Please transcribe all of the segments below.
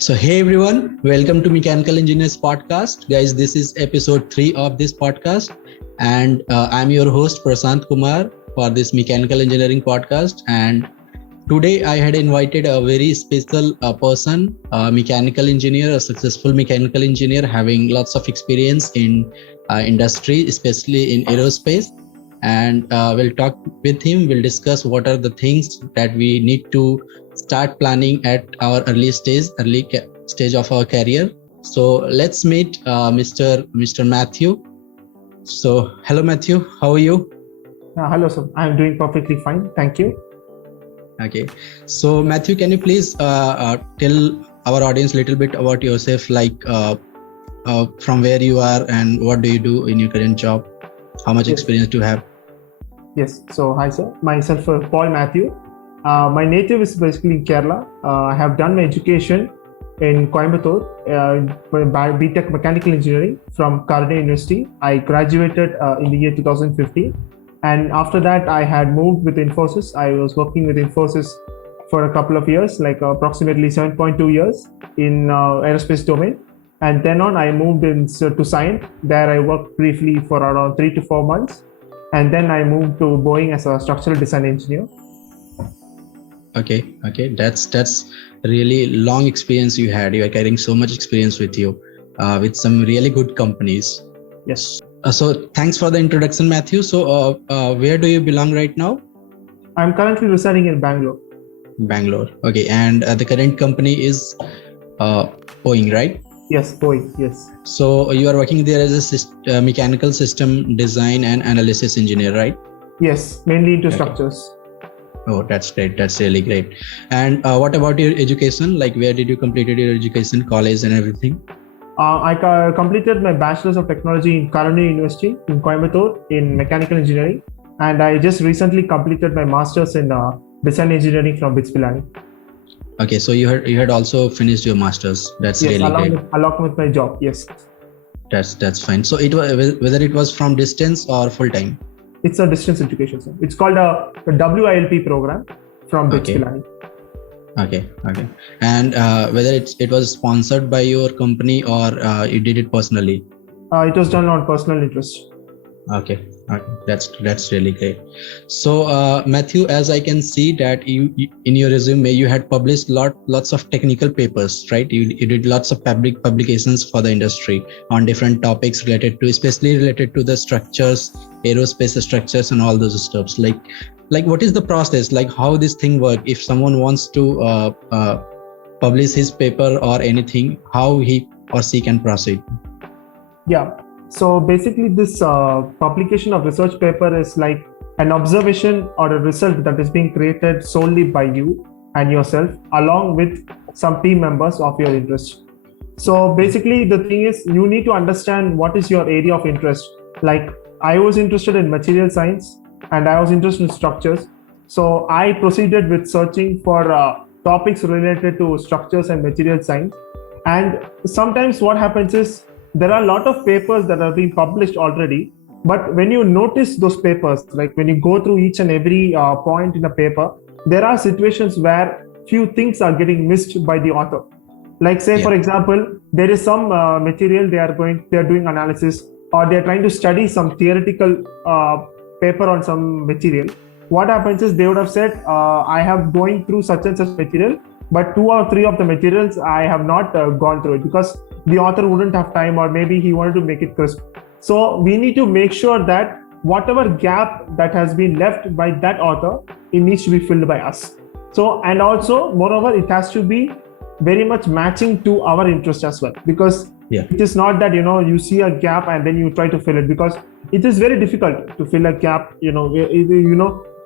So, hey everyone, welcome to Mechanical Engineers Podcast. Guys, this is episode 3 of this podcast, and I'm your host Prasant Kumar for this Mechanical Engineering Podcast. And today I had invited a very special person, a mechanical engineer, a successful mechanical engineer having lots of experience in industry, especially in aerospace. And we'll talk with him. We'll discuss what are the things that we need to start planning at our early stage of our career. So let's meet Mr. Mathew. So hello Mathew, how are you? Hello, sir. I'm doing perfectly fine. Thank you. Okay. So Mathew, can you please tell our audience a little bit about yourself, like from where you are and what do you do in your current job? How much experience do you have? Yes. So, hi, sir. Myself, Paul Mathew. My native is basically Kerala. I have done my education in Coimbatore by BTech Mechanical Engineering from Karne University. I graduated in the year 2015. And after that, I had moved with Infosys. I was working with Infosys for a couple of years, like approximately 7.2 years in aerospace domain. And then on, I moved to Cyient. There I worked briefly for around 3 to 4 months. And then I moved to Boeing as a structural design engineer. Okay. That's really long experience you had. You are carrying so much experience with you, with some really good companies. Yes. So thanks for the introduction, Mathew. So where do you belong right now? I'm currently residing in Bangalore. Bangalore. Okay. And the current company is Boeing, right? Yes, Boeing. Yes. So you are working there as a mechanical system design and analysis engineer, right? Yes, mainly into structures. Oh, that's great. That's really great. And what about your education? Like, where did you completed your education, college, and everything? I completed my Bachelor's of Technology in Karne University in Coimbatore in Mechanical Engineering, and I just recently completed my Master's in Design Engineering from Vizhalil. Okay, so you had also finished your masters. That's yes, really great. Along with my job, yes. That's fine. So it was whether it was from distance or full time. It's a distance education, sir. It's called a WILP program from Vizhalil. Okay. And whether it was sponsored by your company or you did it personally? It was done on personal interest. Okay, that's really great. So Mathew, as I can see that you in your resume you had published lots of technical papers, right? You did lots of publications for the industry on different topics especially related to the structures, aerospace structures, and all those stuffs. Like what is the process? Like how this thing work? If someone wants to publish his paper or anything, how he or she can proceed? Yeah. So basically, this publication of research paper is like an observation or a result that is being created solely by you and yourself, along with some team members of your interest. So basically, the thing is, you need to understand what is your area of interest. Like I was interested in material science and I was interested in structures. So I proceeded with searching for topics related to structures and material science. And sometimes what happens is, there are a lot of papers that are being published already, but when you notice those papers, like when you go through each and every point in a paper, there are situations where few things are getting missed by the author. Like say, for example, there is some material they are doing analysis, or they are trying to study some theoretical paper on some material. What happens is they would have said, I have going through such and such material, but 2 or 3 of the materials I have not gone through it because the author wouldn't have time, or maybe he wanted to make it crisp. So we need to make sure that whatever gap that has been left by that author, it needs to be filled by us. So, and also moreover, it has to be very much matching to our interest as well, because it is not that you see a gap and then you try to fill it, because it is very difficult to fill a gap.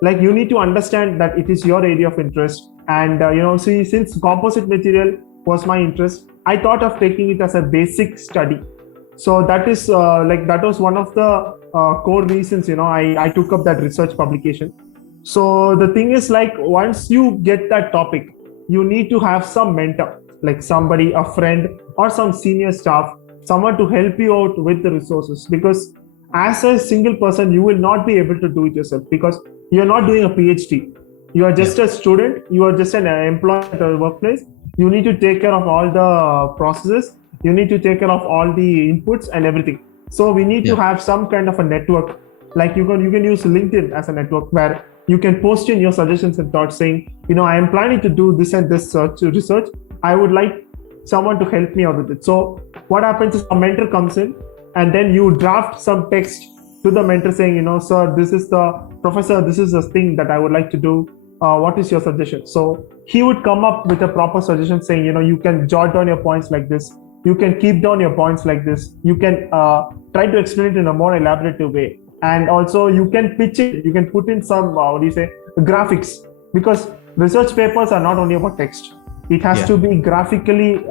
Like you need to understand that it is your area of interest. And since composite material was my interest, I thought of taking it as a basic study. So that is that was one of the core reasons I took up that research publication. So the thing is, like, once you get that topic, you need to have some mentor, like somebody, a friend, or some senior staff, someone to help you out with the resources, because as a single person you will not be able to do it yourself, because you're not doing a PhD. You are just a student, you are just an employee at a workplace, you need to take care of all the processes, you need to take care of all the inputs and everything. So we need to have some kind of a network. Like you can use LinkedIn as a network where you can post in your suggestions and thoughts saying, I am planning to do this and this research. I would like someone to help me out with it. So what happens is a mentor comes in and then you draft some text to the mentor saying, sir, this is the thing that I would like to do. What is your suggestion? So he would come up with a proper suggestion saying, you can jot down your points like this. You can keep down your points like this. You can try to explain it in a more elaborative way. And also you can pitch it. You can put in some, graphics, because research papers are not only about text. It has to be graphically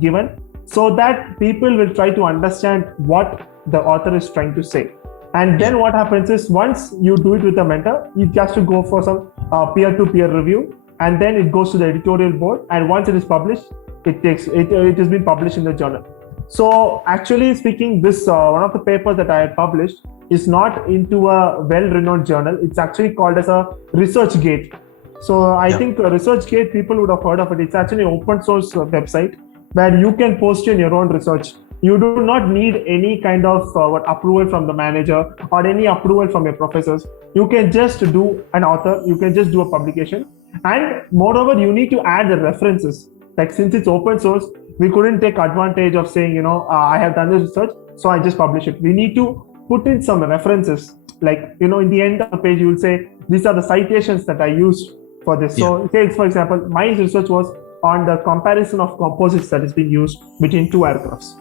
given so that people will try to understand what the author is trying to say. And then what happens is once you do it with a mentor, it has to go for some peer-to-peer review, and then it goes to the editorial board. And once it is published, it has been published in the journal. So actually speaking, this one of the papers that I had published is not into a well-renowned journal. It's actually called as a ResearchGate. So I think ResearchGate, people would have heard of it. It's actually an open source website where you can post in your own research. You do not need any kind of approval from the manager or any approval from your professors. You can just do an author, you can just do a publication. And moreover, you need to add the references. Like since it's open source, we couldn't take advantage of saying, I have done this research, so I just publish it. We need to put in some references. Like, in the end of the page, you will say, these are the citations that I used for this. So say, for example, my research was on the comparison of composites that is being used between two aircrafts.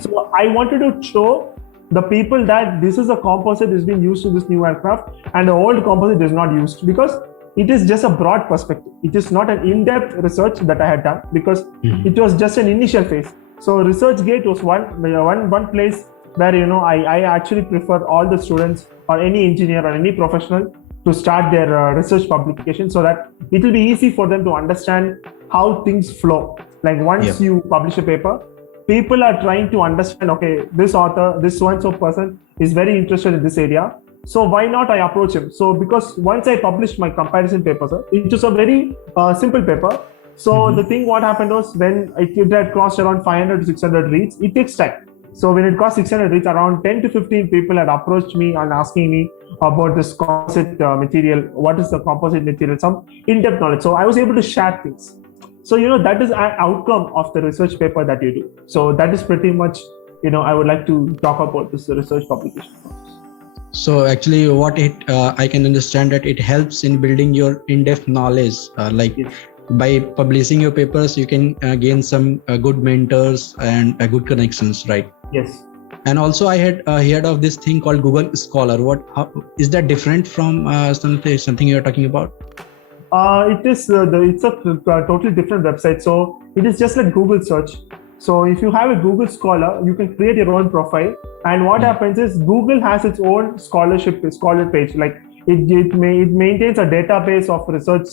So I wanted to show the people that this is a composite is being used in this new aircraft and the old composite is not used, because it is just a broad perspective. It is not an in-depth research that I had done, because it was just an initial phase. So ResearchGate was one place where I actually prefer all the students or any engineer or any professional to start their research publication, so that it will be easy for them to understand how things flow. Like once you publish a paper, people are trying to understand, okay, this author, this so-and-so person is very interested in this area. So why not I approach him? So because once I published my comparison paper, sir, it was a very simple paper. So the thing what happened was when it had crossed around 500 to 600 reads, it takes time. So when it crossed 600 reads, around 10 to 15 people had approached me and asking me about this composite material. What is the composite material? Some in-depth knowledge. So I was able to share things. So, that is an outcome of the research paper that you do. So that is pretty much, I would like to talk about this research publication. So actually what I can understand that it helps in building your in-depth knowledge, by publishing your papers, you can gain some good mentors and good connections, right? Yes. And also I had heard of this thing called Google Scholar. How is that different from something you're talking about? It's a totally different website. So it is just like Google search. So if you have a Google Scholar, you can create your own profile. And what happens is Google has its own scholar page. Like it maintains a database of research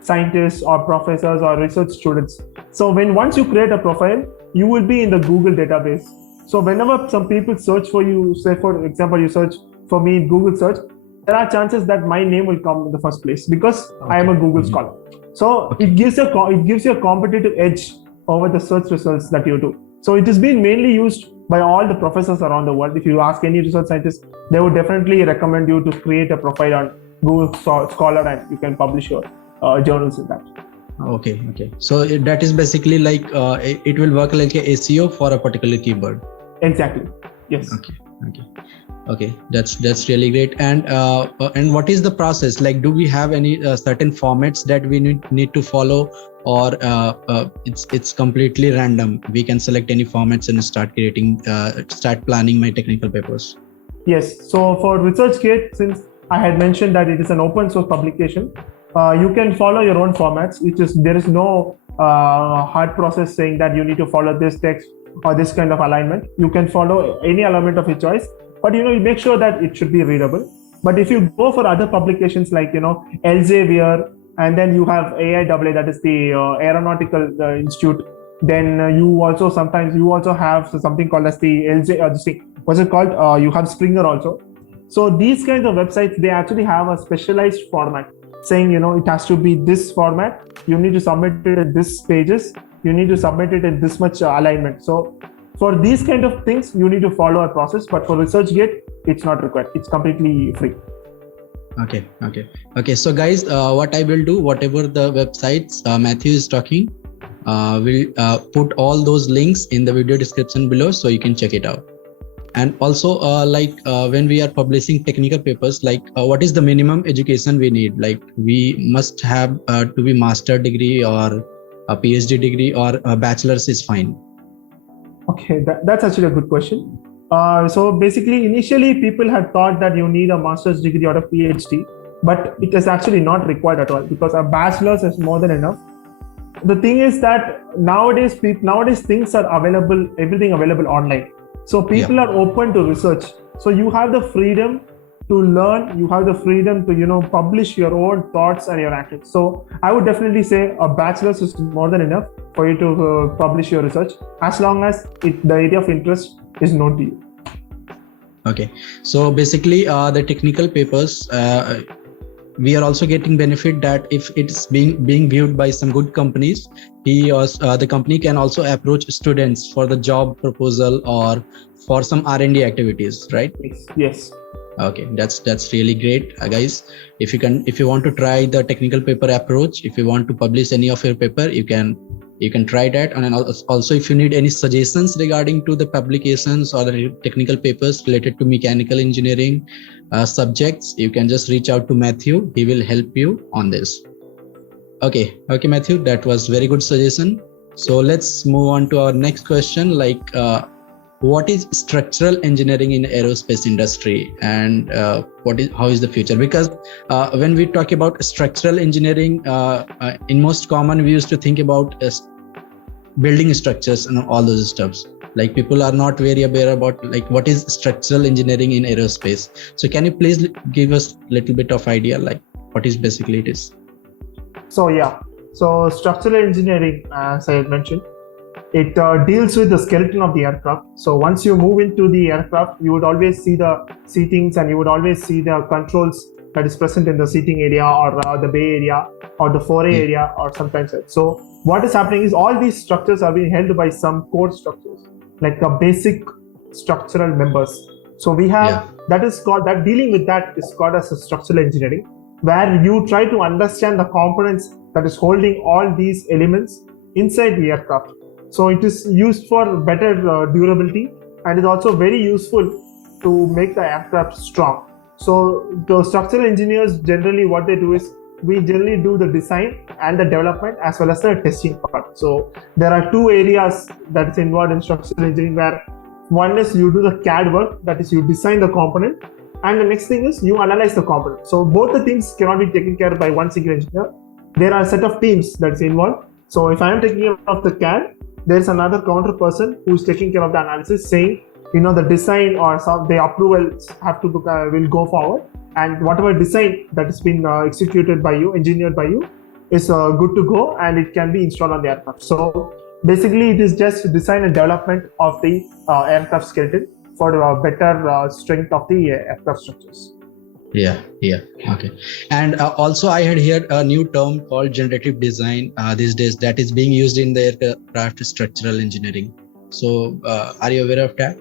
scientists or professors or research students. So once you create a profile, you will be in the Google database. So whenever some people search for you, say for example, you search for me in Google search, there are chances that my name will come in the first place because I am a Google scholar. So it gives you a competitive edge over the search results that you do. So it is being mainly used by all the professors around the world. If you ask any research scientist, they would definitely recommend you to create a profile on Google Scholar and you can publish your journals in that. Okay. So that is basically like it will work like a SEO for a particular keyword. Exactly. Yes. Okay. That's really great. And what is the process? Like, do we have any certain formats that we need to follow, or it's completely random? We can select any formats and start planning my technical papers. Yes. So for ResearchGate, since I had mentioned that it is an open source publication, you can follow your own formats. There is no hard process saying that you need to follow this text or this kind of alignment. You can follow any alignment of your choice, but you make sure that it should be readable. But if you go for other publications like Elsevier, and then you have AIAA, that is the Aeronautical Institute, then you also have something called as the what's it called? You have Springer also. So these kinds of websites, they actually have a specialized format. saying, it has to be this format. You need to submit it in this pages. You need to submit it in this much alignment. So for these kind of things, you need to follow a process. But for ResearchGate, it's not required. It's completely free. Okay. So guys, what I will do, whatever the websites Mathew is talking, we'll put all those links in the video description below, so you can check it out. And also, when we are publishing technical papers, what is the minimum education we need? Like, we must have to be master degree or a PhD degree, or a bachelor's is fine? Okay, that's actually a good question. So basically, initially people had thought that you need a master's degree or a PhD, but it is actually not required at all, because a bachelor's is more than enough. The thing is that nowadays things are available, everything available online. So people are open to research. So you have the freedom to learn, you have the freedom to publish your own thoughts and your actions. So I would definitely say a bachelor's is more than enough for you to publish your research, as long as the area of interest is known to you. Okay, so basically the technical papers, we are also getting benefit that if it's being viewed by some good companies, the company can also approach students for the job proposal or for some R&D activities, right? Yes. Okay, that's really great, guys. If you want to try the technical paper approach, if you want to publish any of your paper, you can try that. And also, if you need any suggestions regarding to the publications or the technical papers related to mechanical engineering subjects, you can just reach out to Mathew. He will help you on this. Okay, Mathew, that was very good suggestion. So let's move on to our next question. What is structural engineering in aerospace industry, and how is the future? Because when we talk about structural engineering, in most common, we used to think about building structures and all those stuffs. Like, people are not very aware about what is structural engineering in aerospace. So can you please give us a little bit of idea, what is basically it is? So structural engineering, as I had mentioned, it deals with the skeleton of the aircraft. So once you move into the aircraft, you would always see the seatings, and you would always see the controls that is present in the seating area, or the bay area, or the foray area, or sometimes that. So what is happening is all these structures are being held by some core structures, like the basic structural members. So we have that dealing with that is called as a structural engineering, where you try to understand the components that is holding all these elements inside the aircraft. So it is used for better durability, and is also very useful to make the aircraft strong. So the structural engineers, generally what they do is, we generally do the design and the development as well as the testing part. So there are two areas that is involved in structural engineering, where one is you do the CAD work, that is you design the component, and the next thing is you analyze the component. So both the things cannot be taken care of by one single engineer. There are a set of teams that is involved. So if I am taking care of the CAD, there's another counter person who's taking care of the analysis, saying, the design or the approvals will go forward, and whatever design that has been executed by you, engineered by you, is good to go, and it can be installed on the aircraft. So basically, it is just design and development of the aircraft skeleton for better strength of the aircraft structures. Yeah. Okay. And also, I had heard a new term called generative design these days that is being used in the aircraft structural engineering. So are you aware of that?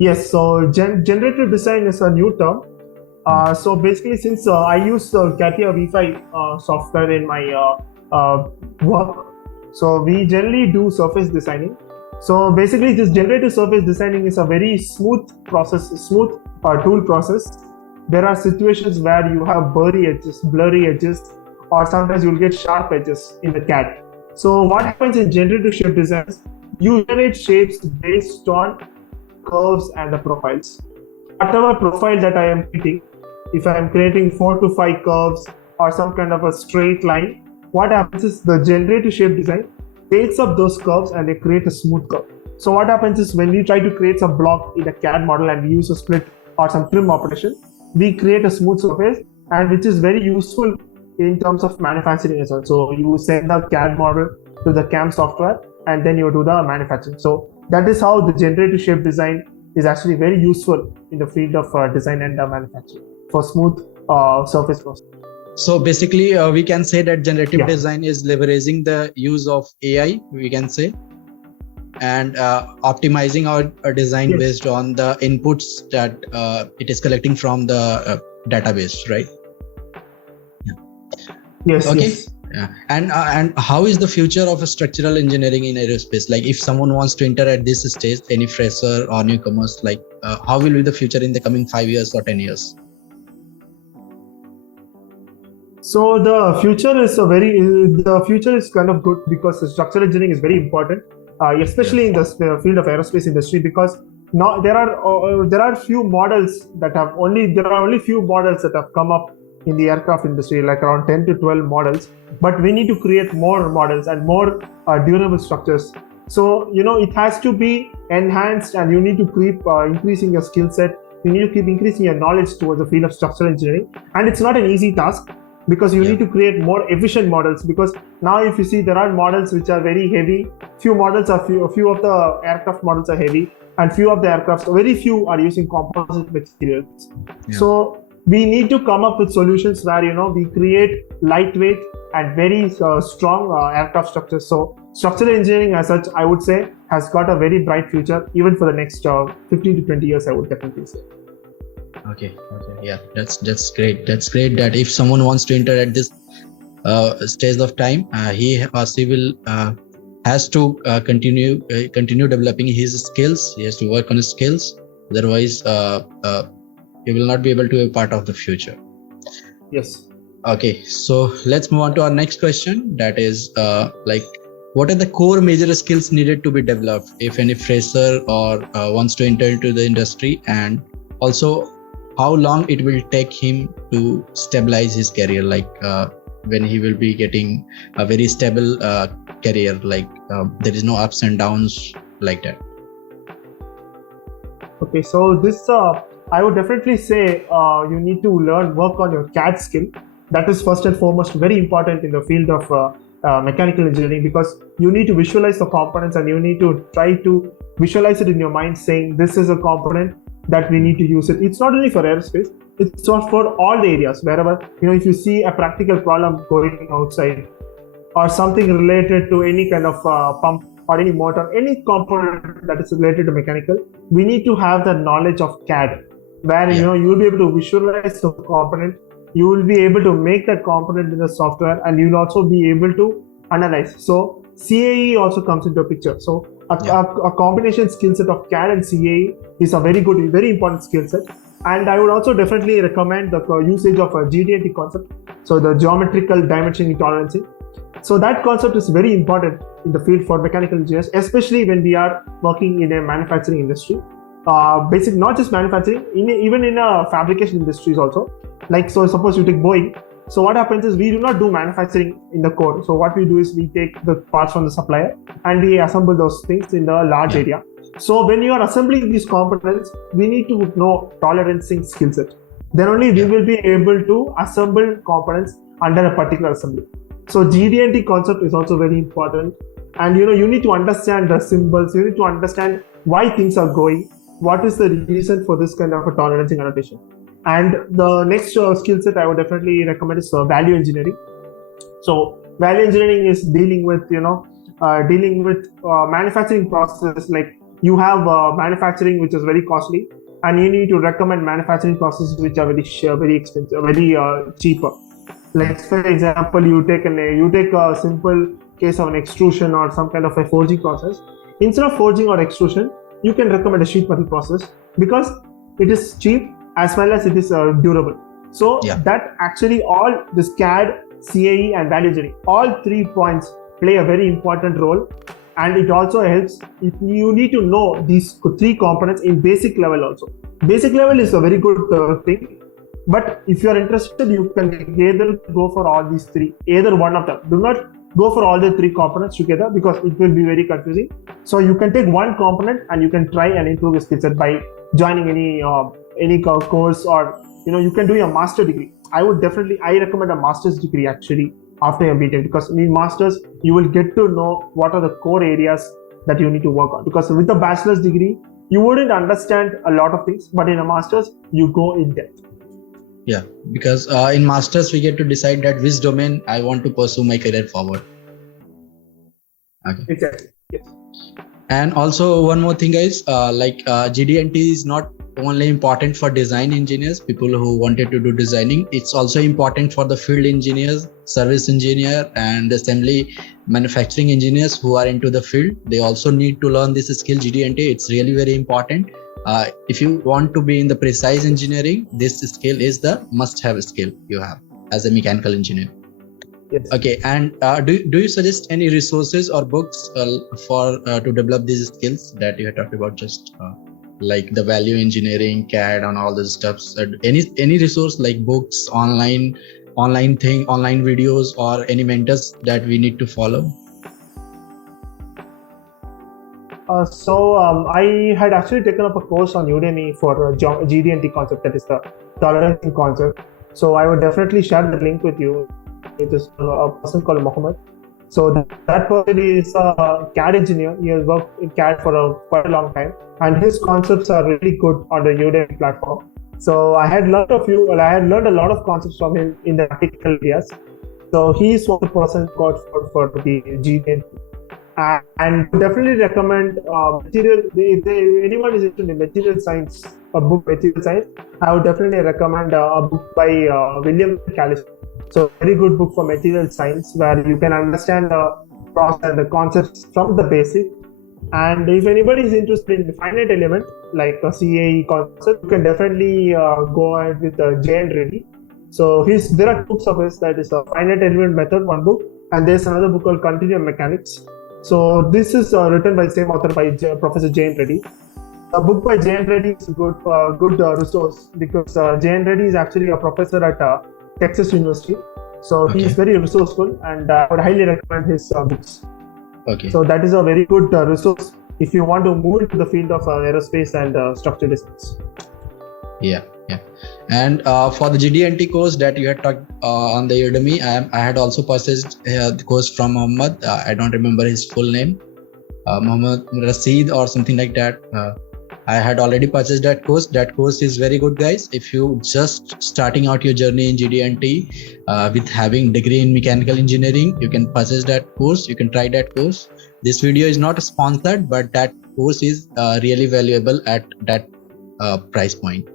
Yes. So generative design is a new term. So basically, since I use CATIA V5 software in my work, so we generally do surface designing. So basically, this generative surface designing is a very smooth tool process. There are situations where you have blurry edges, or sometimes you'll get sharp edges in the CAD. So what happens in generative shape designs, you generate shapes based on curves and the profiles. Whatever profile that I am creating, if I am creating 4 to 5 curves or some kind of a straight line, what happens is the generative shape design takes up those curves and they create a smooth curve. So what happens is, when we try to create some block in a CAD model and we use a split or some trim operation, we create a smooth surface, and which is very useful in terms of manufacturing as well. So you send the CAD model to the CAM software, and then you do the manufacturing. So that is how the generative shape design is actually very useful in the field of design and manufacturing for smooth surface process. So basically, we can say that generative Yeah. design is leveraging the use of AI, we can say, and optimizing our design Yes. based on the inputs that it is collecting from the database, right? Yes. Okay. Yes. Yeah. And how is the future of a structural engineering in aerospace? Like, if someone wants to enter at this stage, any fresher or newcomers, like how will be the future in the coming 5 years or 10 years? So the future is kind of good because the structural engineering is very important, especially in the field of aerospace industry, because now there are few models that have only there are only few models that have come up in the aircraft industry, like around 10 to 12 models, but we need to create more models and more durable structures. So it has to be enhanced, and you need to keep increasing your skill set. You need to keep increasing your knowledge towards the field of structural engineering, and it's not an easy task, because you need to create more efficient models. Because now if you see, there are models which are very heavy. Few of the aircraft models are heavy, and few of the aircrafts, very few, are using composite materials. So we need to come up with solutions where we create lightweight and very strong aircraft structures. So structural engineering as such, I would say, has got a very bright future even for the next 15 to 20 years, I would definitely say. Okay. Yeah, that's great. That's great that if someone wants to enter at this stage of time, he or she will has to continue developing his skills. He has to work on his skills. Otherwise, he will not be able to be a part of the future. Yes. Okay, so let's move on to our next question. That is, what are the core major skills needed to be developed if any fresher or wants to enter into the industry, and also how long it will take him to stabilize his career, like when he will be getting a very stable career, like there is no ups and downs like that. Okay, so this I would definitely say you need to work on your CAD skill. That is first and foremost very important in the field of mechanical engineering, because you need to visualize the components, and you need to try to visualize it in your mind, saying this is a component that we need to use it. It's not only for aerospace, it's not for all the areas. Wherever, if you see a practical problem going outside, or something related to any kind of pump or any motor, any component that is related to mechanical, we need to have the knowledge of CAD, where you will be able to visualize the component, you will be able to make that component in the software, and you will also be able to analyze. So CAE also comes into a picture. So a combination skill set of CAD and CAE is a very good, very important skill set. And I would also definitely recommend the usage of a GDNT concept, so the geometrical dimensioning tolerancing. So that concept is very important in the field for mechanical engineers, especially when we are working in a manufacturing industry. Not just manufacturing, even in a fabrication industries also. Like, so suppose you take Boeing. So what happens is, we do not do manufacturing in the core. So what we do is, we take the parts from the supplier and we assemble those things in the large area. So when you are assembling these components, we need to know tolerancing skill set. Then only we will be able to assemble components under a particular assembly. So GD&T concept is also very important. And you need to understand the symbols, you need to understand why things are going, what is the reason for this kind of a tolerancing annotation. And the next skill set I would definitely recommend is value engineering. So value engineering is dealing with manufacturing process. Like, you have manufacturing which is very costly, and you need to recommend manufacturing processes which are very expensive, very cheaper. Like, for example, you take a simple case of an extrusion or some kind of a forging process. Instead of forging or extrusion, you can recommend a sheet metal process, because it is cheap as well as it is durable. So that actually, all this CAD, CAE and value engineering, all 3 points play a very important role. And it also helps if you need to know these 3 components in basic level also. Basic level is a very good thing. But if you are interested, you can either go for all these 3, either one of them. Do not go for all the 3 components together, because it will be very confusing. So you can take one component and you can try and improve your skill set by joining any course, or you can do a master degree. I recommend a master's degree actually after your BTech, because in masters you will get to know what are the core areas that you need to work on. Because with a bachelor's degree, you wouldn't understand a lot of things, but in a master's you go in depth. Yeah, because in masters we get to decide that which domain I want to pursue my career forward. Okay. Exactly. Yes. And also one more thing, guys, GD&T is not only important for design engineers, people who wanted to do designing. It's also important for the field engineers, service engineer, and assembly manufacturing engineers who are into the field. They also need to learn this skill, GD&T. It's really very important. If you want to be in the precise engineering, this skill is the must-have skill you have as a mechanical engineer. Yes. Okay, and do you suggest any resources or books for to develop these skills that you had talked about, just like the value engineering, CAD, and all these stuffs? Any resource like books, online videos, or any mentors that we need to follow? I had actually taken up a course on Udemy for GD&T concept, that is the tolerancing concept. So I would definitely share the link with you. It is a person called Mohammed. So that person is a CAD engineer. He has worked in CAD for quite a long time, and his concepts are really good on the Udemy platform. So I had learned a lot of concepts from him in the practical areas. So he is one person called for the GD&T. And definitely recommend material. If anyone is interested in material science, a book material science, I would definitely recommend a book by William Callis. So very good book for material science, where you can understand the process and the concepts from the basic. And if anybody is interested in the finite element, like a CAE concept, you can definitely go ahead with J.N. Reddy. So there are books of his, that is a finite element method, one book, and there's another book called Continuum Mechanics. So this is written by the same author, by Professor J.N. Reddy. A book by J.N. Reddy is a good resource, because J.N. Reddy is actually a professor at Texas University. So he is very resourceful, and I would highly recommend his books. Okay. So that is a very good resource if you want to move into the field of aerospace and structural designs. Yeah. And for the GD&T course that you had talked on the Udemy, I had also purchased the course from Mohammed. I don't remember his full name, Mohammed Rasid or something like that. I had already purchased that course. That course is very good, guys. If you just starting out your journey in GD&T with having degree in mechanical engineering, you can purchase that course. You can try that course. This video is not sponsored, but that course is really valuable at that price point.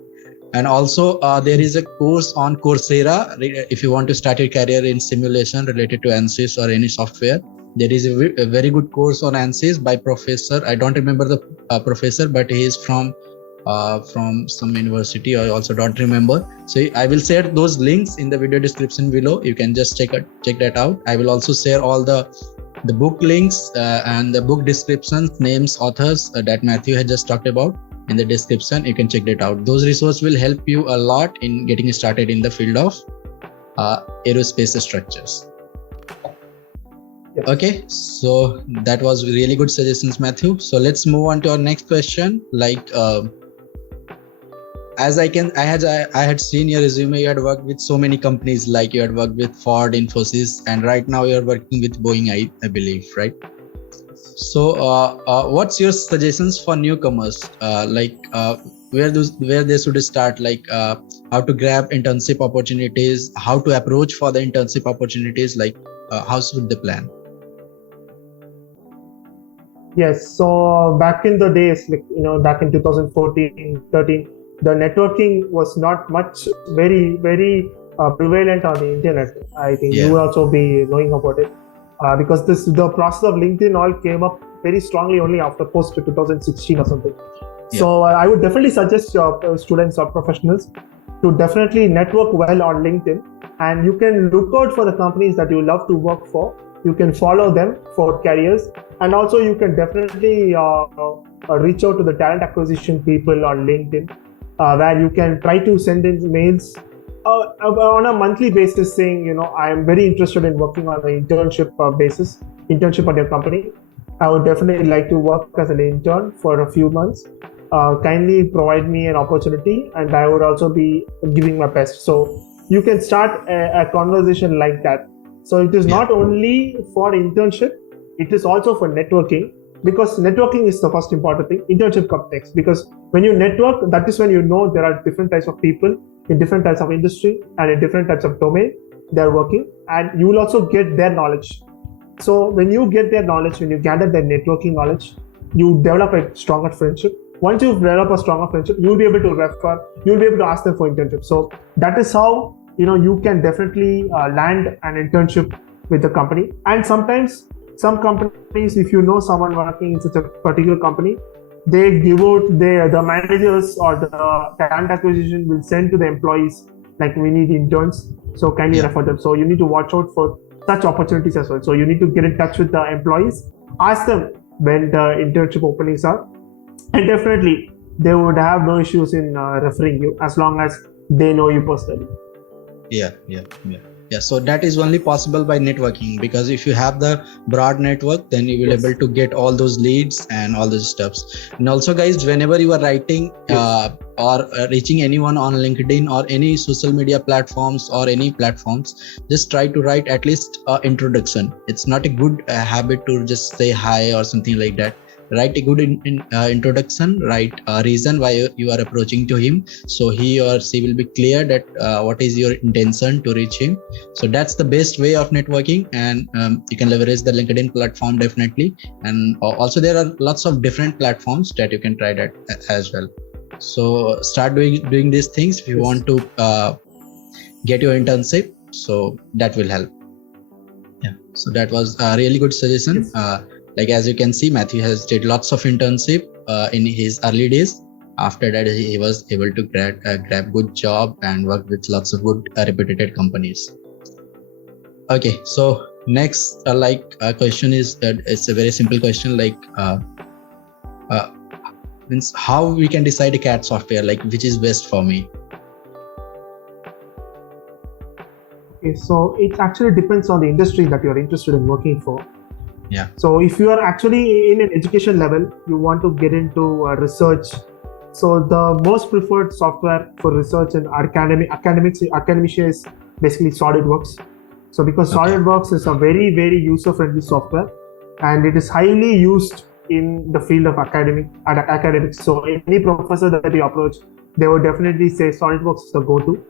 And also there is a course on Coursera. If you want to start your career in simulation related to ANSYS or any software, there is a very good course on ANSYS by professor. I don't remember the professor, but he is from some university. I also don't remember. So I will share those links in the video description below. You can just check that out. I will also share all the book links and the book descriptions, names, authors that Mathew had just talked about in the description. You can check that out. Those resources will help you a lot in getting started in the field of aerospace structures. Yes. Okay, so that was really good suggestions, Mathew. So let's move on to our next question. As I had seen your resume, you had worked with so many companies, like you had worked with Ford, Infosys, and right now you're working with Boeing, I believe, right? So what's your suggestions for newcomers, where they should start, how to grab internship opportunities, how to approach for the internship opportunities, how should they plan? Yes, so back in the days, back in 2014, 13, the networking was not much, very prevalent on the internet. I think you will also be knowing about it. Because the process of LinkedIn all came up very strongly only after post 2016 or something. Yeah. So I would definitely suggest students or professionals to definitely network well on LinkedIn, and you can look out for the companies that you love to work for. You can follow them for careers, and also you can definitely reach out to the talent acquisition people on LinkedIn, where you can try to send in mails on a monthly basis saying, I am very interested in working on an internship at your company. I would definitely like to work as an intern for a few months. Kindly provide me an opportunity, and I would also be giving my best. So you can start a conversation like that. So it is not only for internship, it is also for networking, because networking is the first important thing. Internship comes next, because when you network, that is when you know there are different types of people in different types of industry and in different types of domain they're working, and you will also get their knowledge. So when you get their knowledge, when you gather their networking knowledge, you develop a stronger friendship. Once you develop a stronger friendship, you'll be able to refer, you'll be able to ask them for internship. So that is how you can definitely land an internship with the company. And sometimes some companies, if you know someone working in such a particular company, they give out the managers or the talent acquisition will send to the employees like, we need interns, so can you refer them? So you need to watch out for such opportunities as well. So you need to get in touch with the employees, ask them when the internship openings are, and definitely they would have no issues in referring you as long as they know you personally. Yeah, so that is only possible by networking, because if you have the broad network, then you will able to get all those leads and all those stuffs. And also guys, whenever you are writing or reaching anyone on LinkedIn or any social media platforms or any platforms, just try to write at least introduction. It's not a good habit to just say hi or something like that. Write a good introduction, write a reason why you are approaching to him, so he or she will be clear that what is your intention to reach him. So that's the best way of networking, and you can leverage the LinkedIn platform definitely. And also there are lots of different platforms that you can try that as well. So start doing these things if you want to get your internship, so that will help. Yeah, so that was a really good suggestion. Like as you can see, Mathew has did lots of internship in his early days. After that, he was able to grab good job and work with lots of good reputed companies. Okay, so next question is that it's a very simple question, like means how we can decide a CAD software, like which is best for me. Okay, so it actually depends on the industry that you're interested in working for. Yeah. So if you are actually in an education level, you want to get into research. So the most preferred software for research and academia is basically SolidWorks. So because SolidWorks is a very, very user-friendly software, and it is highly used in the field of academics. So any professor that you approach, they would definitely say SolidWorks is the go-to.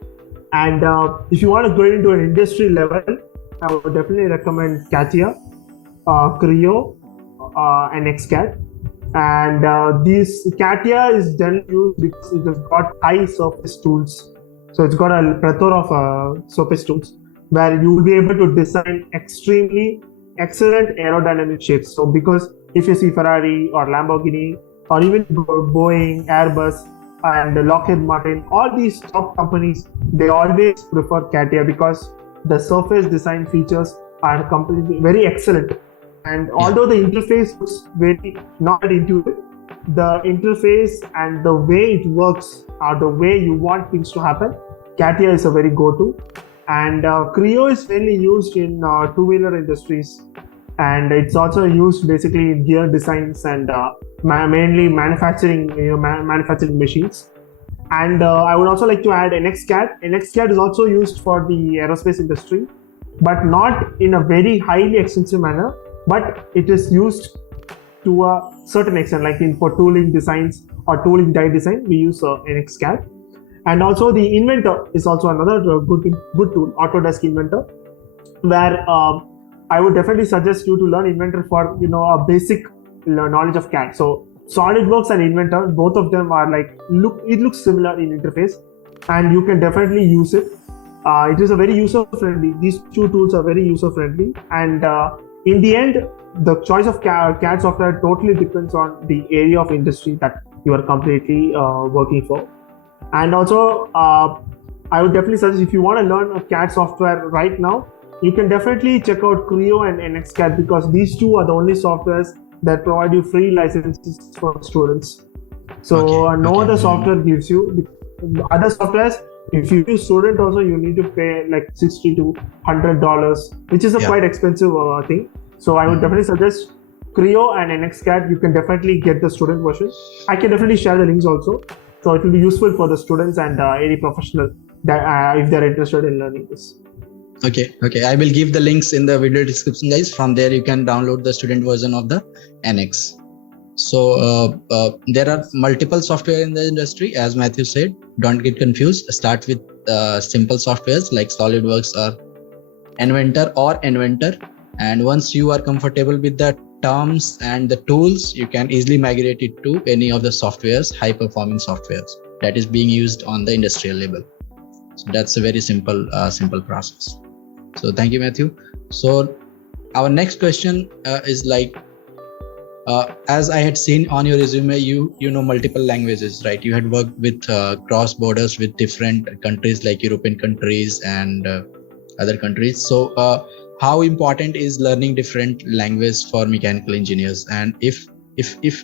And if you want to go into an industry level, I would definitely recommend CATIA, Creo, and XCAD. And this CATIA is then used because it has got high surface tools. So it's got a plethora of surface tools where you will be able to design extremely excellent aerodynamic shapes. So because if you see Ferrari or Lamborghini or even Boeing, Airbus, and Lockheed Martin, all these top companies, they always prefer CATIA because the surface design features are completely very excellent. And although the interface looks very not intuitive, the interface and the way it works are the way you want things to happen. CATIA is a very go-to. And Creo is mainly used in two-wheeler industries, and it's also used basically in gear designs and mainly manufacturing machines. And I would also like to add NXCAD. NXCAD is also used for the aerospace industry, but not in a very highly extensive manner. But it is used to a certain extent, like for tooling designs or tooling die design, we use NXCAD. And also the Inventor is also another good tool, Autodesk Inventor, where I would definitely suggest you to learn Inventor for a basic knowledge of CAD. So SolidWorks and Inventor, both of them are it looks similar in interface, and you can definitely use it. It is a very user friendly. These two tools are very user friendly, and in the end, the choice of CAD software totally depends on the area of industry that you are completely working for. And also, I would definitely suggest, if you want to learn a CAD software right now, you can definitely check out Creo and NXCAD, because these two are the only softwares that provide you free licenses for students. So other software gives you. Other softwares, if you use student also, you need to pay like $60 to $100, which is a quite expensive thing. So I would definitely suggest Creo and NXCAD. You can definitely get the student version. I can definitely share the links also. So it will be useful for the students and any professional that if they're interested in learning this. Okay. I will give the links in the video description, guys. From there, you can download the student version of the NX. So there are multiple software in the industry, as Mathew said. Don't get confused. Start with simple softwares like SolidWorks or Inventor. And once you are comfortable with the terms and the tools, you can easily migrate it to any of the softwares, high performing softwares that is being used on the industrial level. So that's a very simple process. So thank you, Mathew. So our next question is like, as I had seen on your resume, you know multiple languages, right? You had worked with cross borders with different countries like European countries and other countries. So how important is learning different languages for mechanical engineers? And if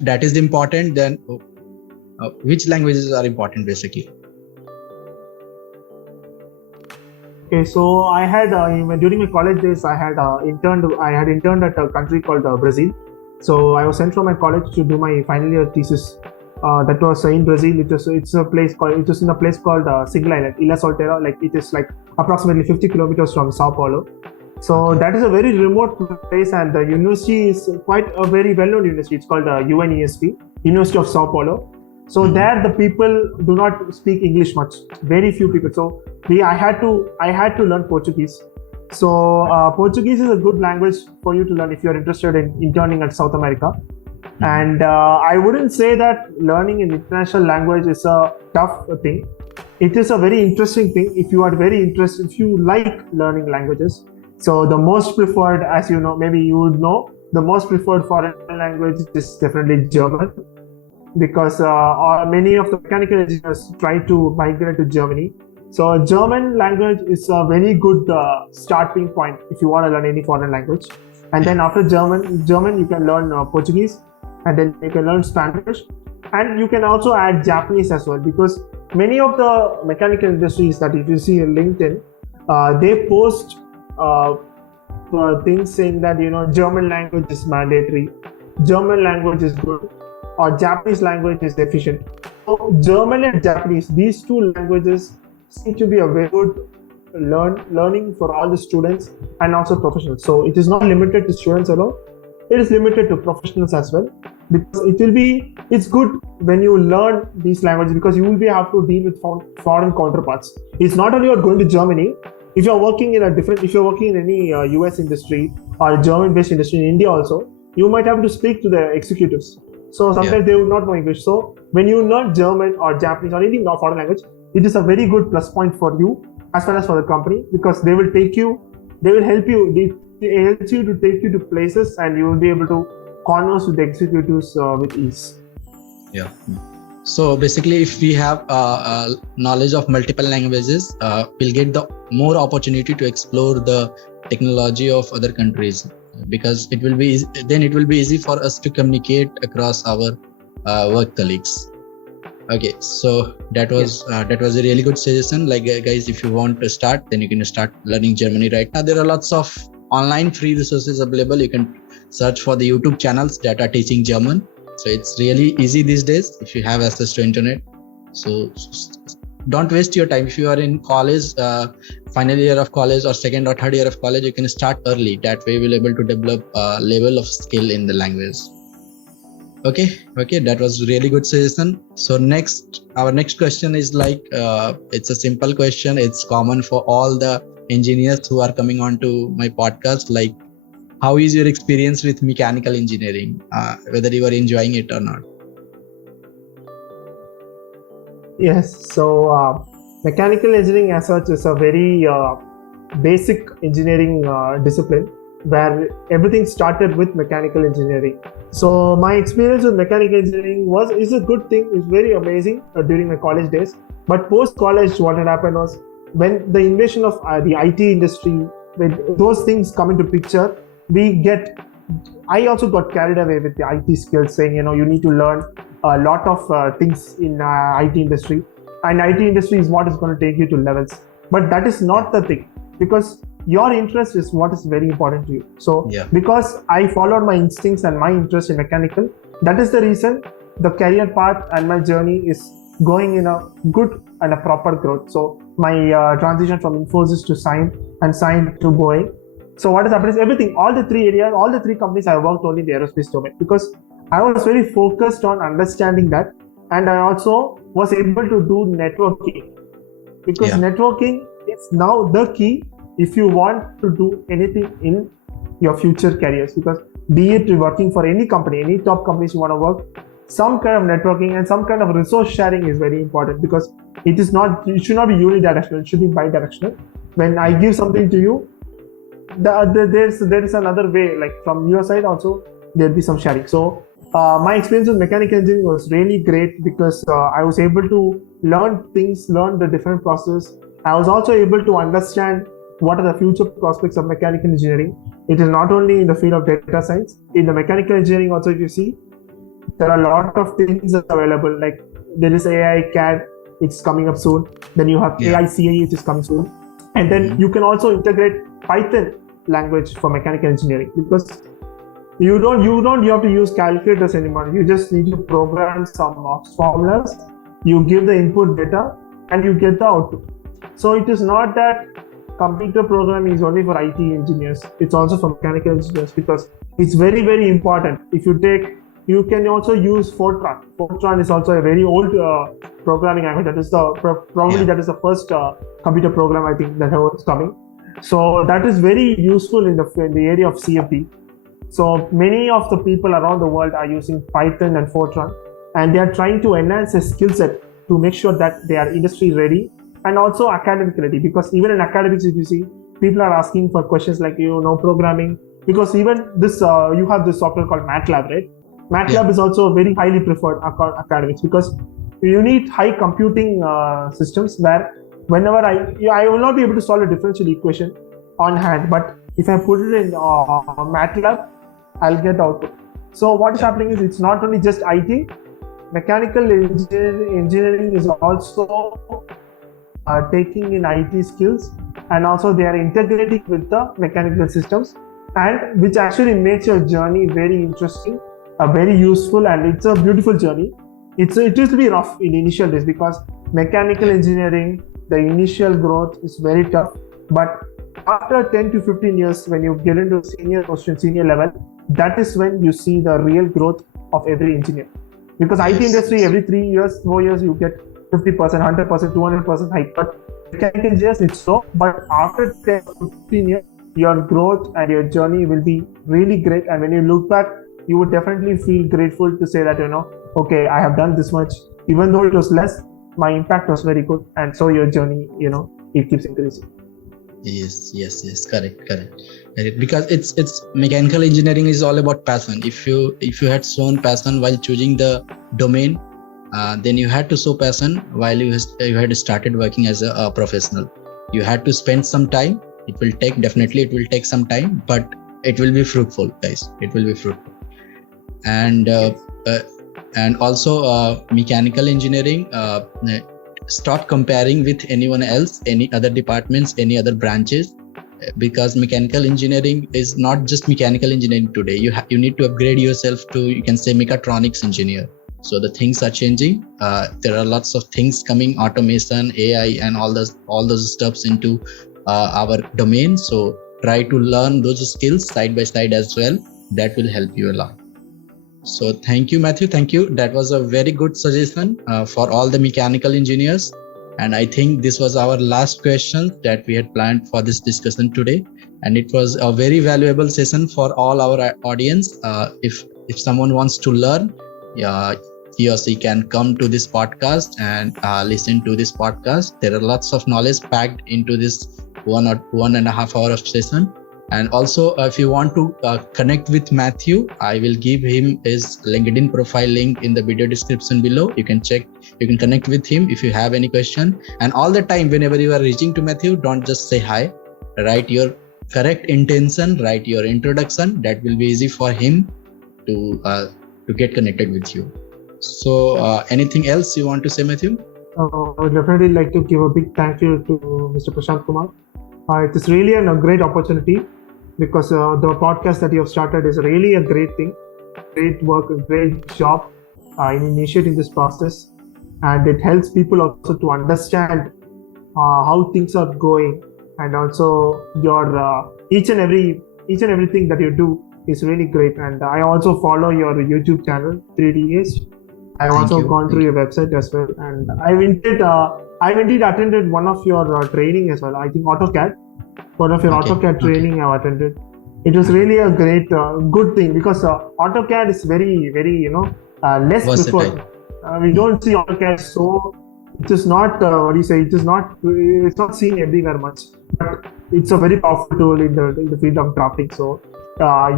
that is important, then which languages are important basically? Okay, so I had during my college days, I had interned at a country called Brazil. So I was sent from my college to do my final year thesis. That was in Brazil. It was in a place called Single Island, Ilha Solteira. Like it is like approximately 50 kilometers from Sao Paulo. So that is a very remote place, and the university is quite a very well-known university. It's called UNESP, University of Sao Paulo. So there, the people do not speak English much. Very few people. So I had to learn Portuguese. So Portuguese is a good language for you to learn if you're interested in interning at South America. And I wouldn't say that learning an international language is a tough thing. It is a very interesting thing if you are very interested, if you like learning languages. So the most preferred, as you know, maybe you would know, the most preferred foreign language is definitely German, because many of the mechanical engineers try to migrate to Germany. So German language is a very good starting point if you want to learn any foreign language. And then after German you can learn Portuguese, and then you can learn Spanish, and you can also add Japanese as well, because many of the mechanical industries that if you see in LinkedIn, they post things saying that German language is mandatory, German language is good, or Japanese language is efficient. So German and Japanese, these two languages seem to be a very good learning for all the students and also professionals. So it is not limited to students alone, it is limited to professionals as well, because it's good when you learn these languages, because you will be have to deal with foreign counterparts. It's not only about going to Germany. If you're working in any US industry or German based industry in India also, you might have to speak to the executives. So sometimes they will not know English. So when you learn German or Japanese or any foreign language, it is a very good plus point for you as well as for the company, because they will help you to take you to places, and you will be able to converse with the executives with ease. Yeah. So basically, if we have knowledge of multiple languages, we'll get the more opportunity to explore the technology of other countries, because it will be easy for us to communicate across our work colleagues. Okay, so that was a really good suggestion. Like guys, if you want to start, then you can start learning Germany right now. There are lots of online free resources available. You can search for the YouTube channels that are teaching German. So it's really easy these days if you have access to internet. So don't waste your time. If you are in college, final year of college or second or third year of college, you can start early. That way we'll be able to develop a level of skill in the language. Okay, that was really good suggestion. So our next question is like, it's a simple question. It's common for all the engineers who are coming on to my podcast. Like, how is your experience with mechanical engineering? Whether you are enjoying it or not? Yes, so mechanical engineering as such is a very basic engineering discipline, where everything started with mechanical engineering. So my experience with mechanical engineering is a good thing. It's very amazing during my college days. But post-college, what had happened was, when the invasion of the IT industry, when those things come into picture, I also got carried away with the IT skills, saying, you need to learn a lot of things in IT industry, and IT industry is what is going to take you to levels. But that is not the thing, because your interest is what is very important to you. So because I followed my instincts and my interest in mechanical, that is the reason the career path and my journey is going in a good and a proper growth. So my transition from Infosys to Sign to Boeing. So what has happened is all the three companies I worked only in the aerospace domain, because I was very focused on understanding that, and I also was able to do networking, because networking is now the key if you want to do anything in your future careers. Because be it working for any company, any top companies you want to work, some kind of networking and some kind of resource sharing is very important, because it should not be unidirectional, it should be bidirectional. When I give something to you, there is another way, like from your side also there'll be some sharing. So my experience with mechanical engineering was really great, because I was able to learn the different process. I was also able to understand what are the future prospects of mechanical engineering. It is not only in the field of data science, in the mechanical engineering also, if you see, there are a lot of things available. Like there is AI CAD, it's coming up soon. Then you have AI CAE, which is coming soon. And then you can also integrate Python language for mechanical engineering, because you have to use calculators anymore. You just need to program some formulas, you give the input data, and you get the output. So it is not that computer programming is only for IT engineers, it's also for mechanical engineers, because it's very, very important. You can also use Fortran. Fortran is also a very old programming language. That is that is the first computer program, I think, that was coming. So that is very useful in the area of CFD. So many of the people around the world are using Python and Fortran, and they are trying to enhance their skill set to make sure that they are industry ready and also academic ready. Because even in academics, if you see, people are asking for questions like, programming. Because even this, you have this software called MATLAB, right? MATLAB is also very highly preferred academics, because you need high computing systems where whenever I will not be able to solve a differential equation on hand, but if I put it in MATLAB, I'll get output. So what is happening is, it's not only just IT, mechanical engineering is also taking in IT skills, and also they are integrating with the mechanical systems, and which actually makes your journey very interesting, very useful, and it's a beautiful journey. It used to be rough in initial days, because mechanical engineering, the initial growth is very tough, but after 10 to 15 years, when you get into senior level, that is when you see the real growth of every engineer. Because IT industry, every 3 years, 4 years, you get 50%, 100%, 200% hike. But mechanical engineers, it's so. But after 10 to 15 years, your growth and your journey will be really great. And when you look back, you would definitely feel grateful to say that, okay, I have done this much. Even though it was less, my impact was very good. And so your journey, it keeps increasing. Yes, correct. Because it's mechanical engineering is all about passion. If you had shown passion while choosing the domain, then you had to show passion while you had started working as a professional. You had to spend some time. It will take some time, but it will be fruitful, guys. It will be fruitful. And also mechanical engineering, stop comparing with anyone else, any other departments, any other branches, because mechanical engineering is not just mechanical engineering today. You need to upgrade yourself to, you can say, mechatronics engineer. So the things are changing. There are lots of things coming, automation, AI, and all those stuffs into our domain. So try to learn those skills side by side as well. That will help you a lot. So thank you, Mathew. Thank you. That was a very good suggestion for all the mechanical engineers. And I think this was our last question that we had planned for this discussion today. And it was a very valuable session for all our audience. If someone wants to learn, he or she can come to this podcast and listen to this podcast. There are lots of knowledge packed into this 1.5 hour of session. And also, if you want to connect with Mathew, I will give him his LinkedIn profile link in the video description below. You can connect with him if you have any question. And all the time, whenever you are reaching to Mathew, don't just say hi. Write your correct intention, write your introduction. That will be easy for him to get connected with you. So anything else you want to say, Mathew? I would definitely like to give a big thank you to Mr. Prashant Kumar. It is really a great opportunity, because the podcast that you have started is really a great thing, great work, a great job in initiating this process, and it helps people also to understand how things are going, and also your each and everything that you do is really great. And I also follow your YouTube channel, 3DS. I've Thank also you. gone through your website as well, and I've indeed attended one of your training as well. I think AutoCAD, one of your AutoCAD training I've attended. It was really a great, good thing because AutoCAD is very, very, less Versatile. preferred. We don't see AutoCAD so. It is not what do you say? It's not seen everywhere much, but it's a very powerful tool in the field of drafting. So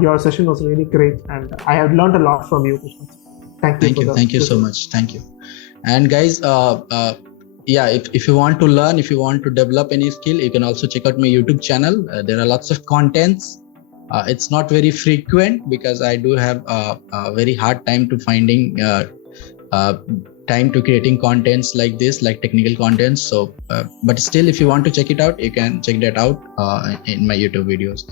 your session was really great, and I have learned a lot from you. Thank you. Thank you so much. Thank you. And guys, if you want to learn, if you want to develop any skill, you can also check out my YouTube channel. There are lots of contents. It's not very frequent because I do have a very hard time to finding time to creating contents like this, like technical contents. So, but still, if you want to check it out, you can check that out in my YouTube videos.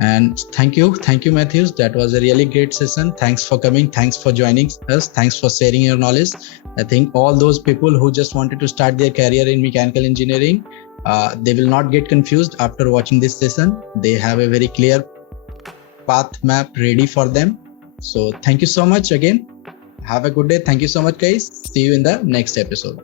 And thank you, Matthews. That was a really great session. Thanks for coming. Thanks for joining us. Thanks for sharing your knowledge. I think all those people who just wanted to start their career in mechanical engineering, they will not get confused after watching this session. They have a very clear path map ready for them. So thank you so much again. Have a good day. Thank you so much, guys. See you in the next episode.